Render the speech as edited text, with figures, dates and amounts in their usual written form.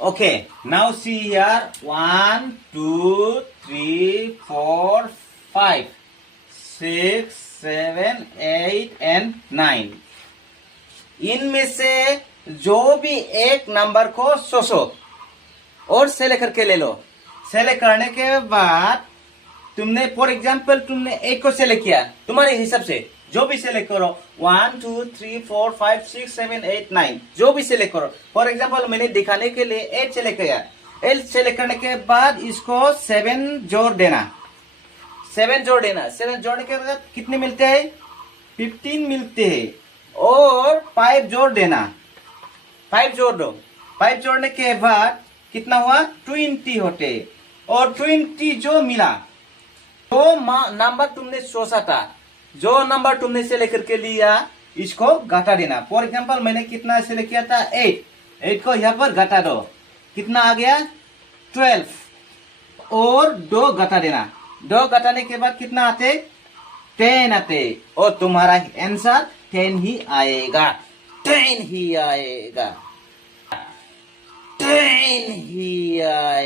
Okay, now see here. 1, 2, 3, 4, 5, 6, 7, 8 and 9. इनमें से जो भी एक नंबर को सोचो और सेलेक्ट करके ले लो। सेलेक्ट करने के बाद तुमने फॉर एग्जाम्पल तुमने एक को सेलेक्ट किया, तुम्हारे हिसाब से जो भी सिलेक्ट करो 1, 2, 3, 4, 5, 6, 7, 8, 9 जो भी सिलेक्ट करो। फॉर एग्जाम्पल मैंने दिखाने के लिए 8 सिलेक्ट किया। 8 सिलेक्ट करने के बाद इसको 7 जोड़ देना। 7 जोड़ देना। 7 जोड़ने के बाद कितने मिलते हैं? 15 मिलते हैं। और 5 जोड़ देना। 5 जोड़ दो। 5 जोड़ने के बाद कितना हुआ? 20 होते। और 20 जो मिला तो नंबर तुमने सोचा था, जो नंबर तुमने सेलेक्ट करके लिया इसको घटा देना। फॉर एग्जाम्पल मैंने कितना सेलेक्ट किया था? 8 को यहाँ पर घटा दो। कितना आ गया? 12 और 2 घटा देना। 2 घटाने के बाद कितना आते? 10 आते। और तुम्हारा आंसर 10 ही आएगा। 10 ही आएगा। 10 ही आएगा।